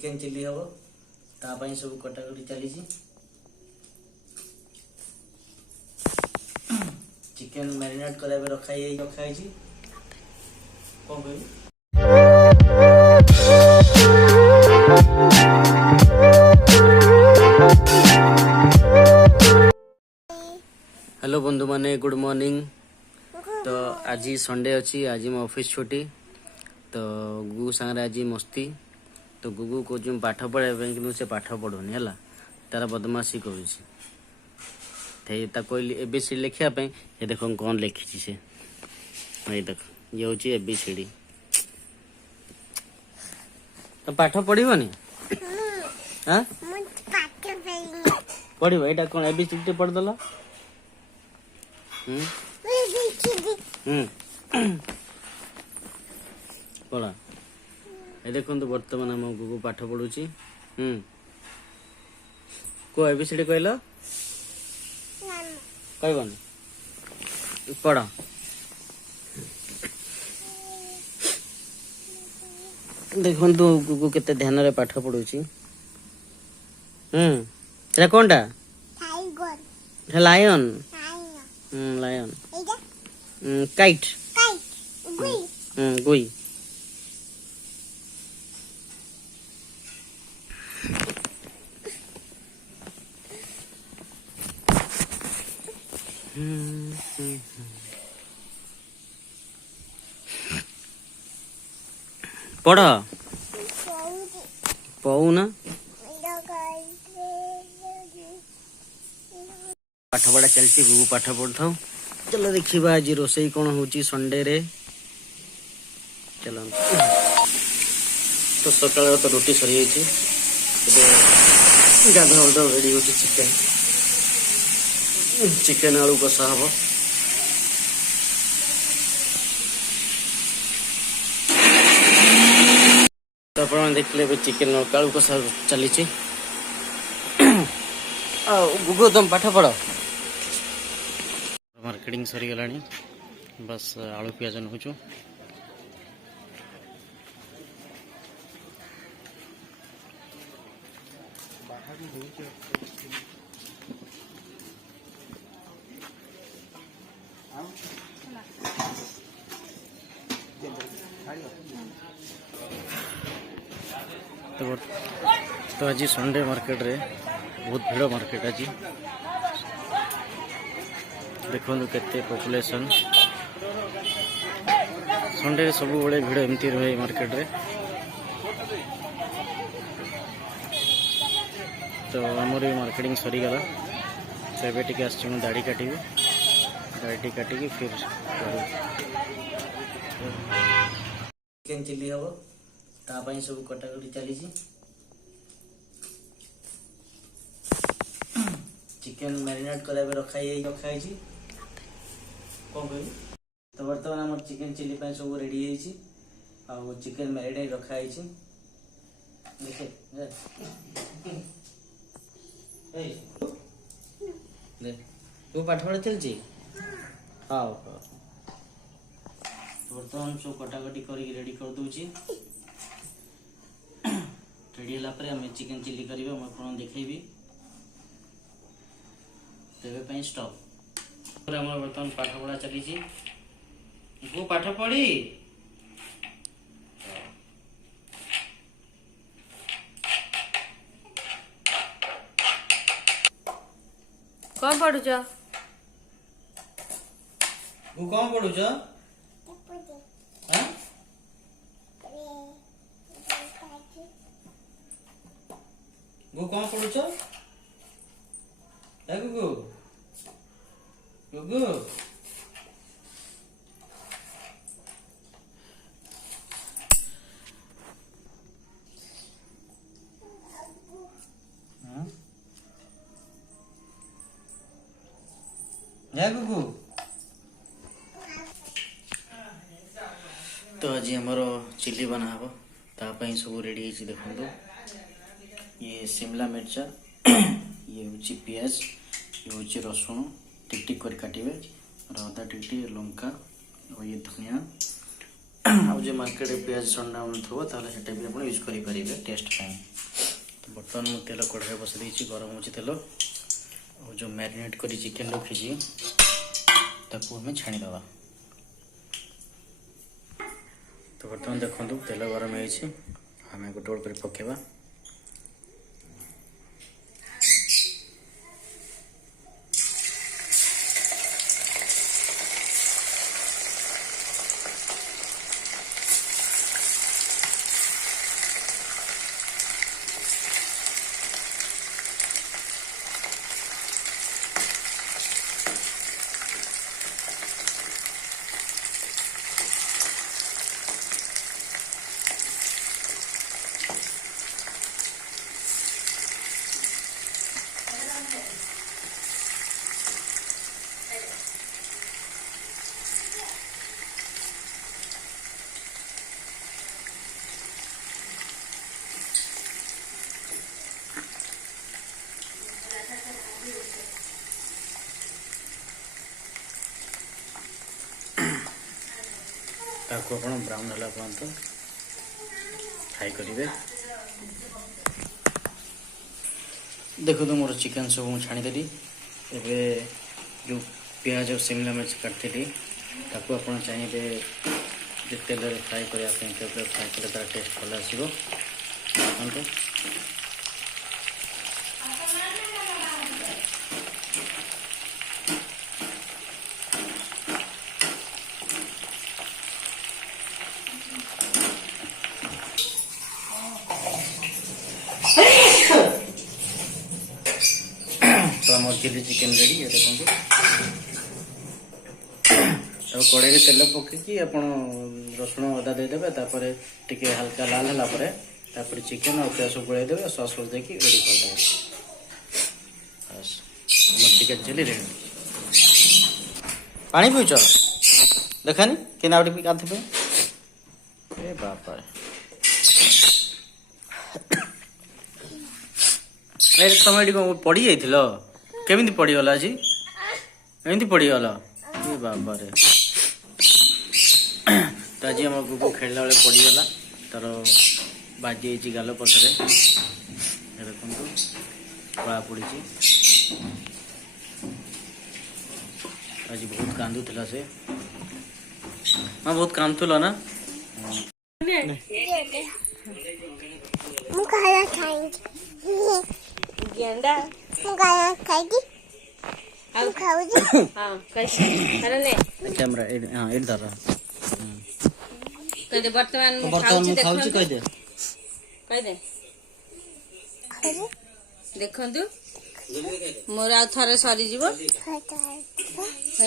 Chicken chilli हम तापाई सब कटाकटी चली चिकेन मैरिनेट करा रखाई कौन कह हेलो बंधु माने गुड मॉर्निंग। तो आज संडे अच्छी आज मो ऑफिस छुट्टी तो गुगु सांगे आज मस्ती तो गुगु को जो पाठ पढ़ाई कि से पाठ पढ़ुनी है तार बदमाशी कर कहली एबीसीडी लिखापी ये देख कौन लिखी से ये देख ये हूँ एबीसीडी तो पाठ पढ़नी हाँ पढ़ यहाँ कौन एबीसीडी पढ़देल पढ़ा ये देखो बर्तमान आम गुगु पाठ पढ़ुची को एबीसीडी कहल कहबन पढ़ देखु गुगु केते ध्यान रे पाठ पढ़ुची कौनटा लायन लायन काइट गुई पढ़ पऊ ना पाठ पढ़ा चलती गुगु पाठ पढ़ था। चलो देखिए आज रोसई कौन होची संडे रे। चलो तो सकाल तो रोटी सरी गाधा रेडी हो चिकेन चिकेन आलू कषा हम तो आप देखिए चिकेन आलू कषा चली गुगु तुम पाठ पढ़ मार्केटिंग सरी गला बस आलू पियाज नौचु तो आज संडे मार्केट रे बहुत भीड़ मार्केट आज देखो केते पॉपुलेशन संडे सब बड़े भीड़ एमती रहे मार्केट रे। तो आमर मार्केटिंग सरी गला तो ये टी आस दाढ़ी काटी दाढ़ी काटिकी फिर चिकेन चिल्ली हम तापाई सब कटाकटी चली चिकेन मैरिनेट करा रखाई कौन कह तो बर्तमान आम चिकेन चिल्ली सब रेडी है चिकेन मैरिनेट रखाई देखे तू पाठ पढ़ा चलती हाँ बर्तमान सब कटाकटी कर रेडी कर दूची रेडी है आम चिकेन चिल्ली करा मुझे देखी तेरे स्टॉप बर्तमान पाठ पढ़ा चली वो पाठ पढ़ी कौन पढ़ुच वो कौन पढ़ुच वो कौन पढ़ुच गुगु गुगु गुगु तो आज हमर चिल्ली बना हम तापाई सब रेडी देखो ये शिमला मिर्चा ये हूँ पियाज ये हूँ रसुण टिक टिक कर काटे और अदा टिक लंका और ये धनिया ଆଉ ଯେ ମାର୍କେଟରେ ପିଆଜ ଛଣ୍ଡା ମିଳୁଥିବ ତାହେଲେ ସେଟା ବି ଆପଣ ୟୁଜ୍ କରିପାରିବେ ଟେଷ୍ଟ ପାଇଁ। ତ ବର୍ତ୍ତମାନ ମୁଁ ତେଲ କଢ଼ାଇ ବସାଇ ଦେଇଛି, ଗରମ ହେଉଛି ତେଲ। ଆଉ ଯେଉଁ ମ୍ୟାରିନେଟ୍ କରି ଚିକେନ୍ ରଖିଛି ତାକୁ ଆମେ ଛାଣିଦେବା। ତ ବର୍ତ୍ତମାନ ଦେଖନ୍ତୁ ତେଲ ଗରମ ହେଇଛି, ଆମେ ଗୋଟେ ଗୋଟେ କରି ପକାଇବା। ତାକୁ ଆପଣ ବ୍ରାଉନ୍ ହେଲା ପର୍ଯ୍ୟନ୍ତ ଫ୍ରାଏ କରିବେ। ଦେଖନ୍ତୁ ମୋର ଚିକେନ୍ ସବୁ ମୁଁ ଛାଣିଦେଲି। ଏବେ ଯେଉଁ ପିଆଜ ଆଉ ଶିମଲା ମିର୍ଚ କାଟିଥିଲି ତାକୁ ଆପଣ ଚାହିଁବେ ଯେ ତେଲରେ ଫ୍ରାଏ କରିବା ପାଇଁ, ତେଲରେ ଫ୍ରାଏ କଲେ ତା'ର ଟେଷ୍ଟ ଭଲ ଆସିବ। ଦେଖନ୍ତୁ तो आम चिली चिकेन रेडी। ये देखो तो कड़ाई तेल पकईकि आप रसुण अदा देदेवे, टिके हल्का लाल है चिकेन और प्याज सब गोल देवे, सॉस फस देकी रेडी करदे। बस चिकेन चिली रेडी। पानी पीछ देखानी कि गाधे ए बापा तुम ये पड़ी जाइल केमी पड़गला आज एमती पड़गला ये बाबा रे। तो आज आम गुगु खेलला बेले पड़गला, तार बाजी गाल पछरे देखु कला पड़ी। आज बहुत कांदुला से, हाँ बहुत कांदुला ना। गेंडा कैमरा हाँ ये धर कहते वर्तमान देखु मोर आ थे सरीज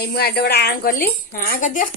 मुझे बड़ा आँ कली हाँ कर दिया